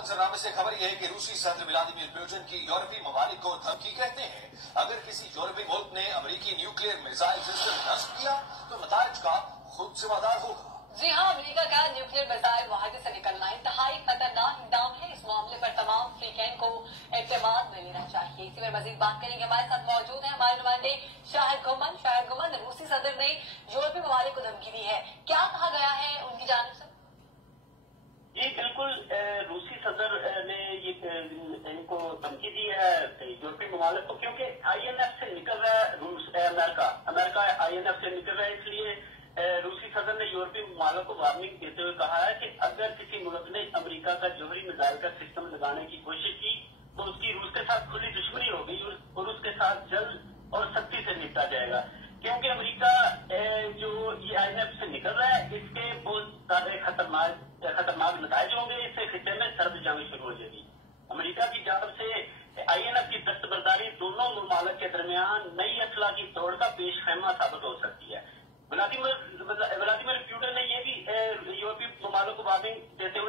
मंजरनामे से खबर यह है कि रूसी सदर व्लादिमीर पुतिन की यूरोपीय ममालिक को धमकी कहते हैं अगर किसी यूरोपीय मुल्क ने अमेरिकी न्यूक्लियर मिसाइल सिस्टम नष्ट किया तो नताइज का खुद जिम्मेदार होगा। जी हाँ, अमेरिका का न्यूक्लियर मिसाइल मुआहदे से निकलना इंतहाई खतरनाक इकदाम है। इस मामले पर तमाम फ्रीकैन को एतमाद में लेना चाहिए। इसी पर मजीद बात करेंगे, हमारे साथ मौजूद हैं हमारे नुमाइंदे शाहिद गुमन। रूसी सदर ने यूरोपीय ममालिक को धमकी दी है, क्या कहा गया है उनकी जानिब से? जी बिल्कुल, रूसी सदर ने ये इनको धमकी दी है यूरोपीय ममालिक को, क्योंकि INF से निकल रहा है अमेरिका INF से निकल रहा है। इसलिए रूसी सदर ने यूरोपीय ममालिक को वार्निंग देते हुए कहा है कि अगर किसी मुल्क ने अमेरिका का जौहरी मिसाइल का सिस्टम लगाने की कोशिश की तो उसकी रूस के साथ खुली दुश्मनी होगी और उसके साथ जल्द और सख्ती से निपटा जाएगा। क्योंकि अमेरिका जो ये INF से निकल रहा है, इसके बहुत सारे खतरनाक नतीजे होंगे। इससे खिते में सर्द जंग शुरू हो जाएगी। अमेरिका की जानब से INF की दस्तबरदारी दोनों ममालिक के दरमियान नई अखलाकी तोड़ का पेश खैमा साबित हो सकती है। व्लादिमीर पुतिन ने ये भी यूरोपीय ममालिक को वार्निंग देते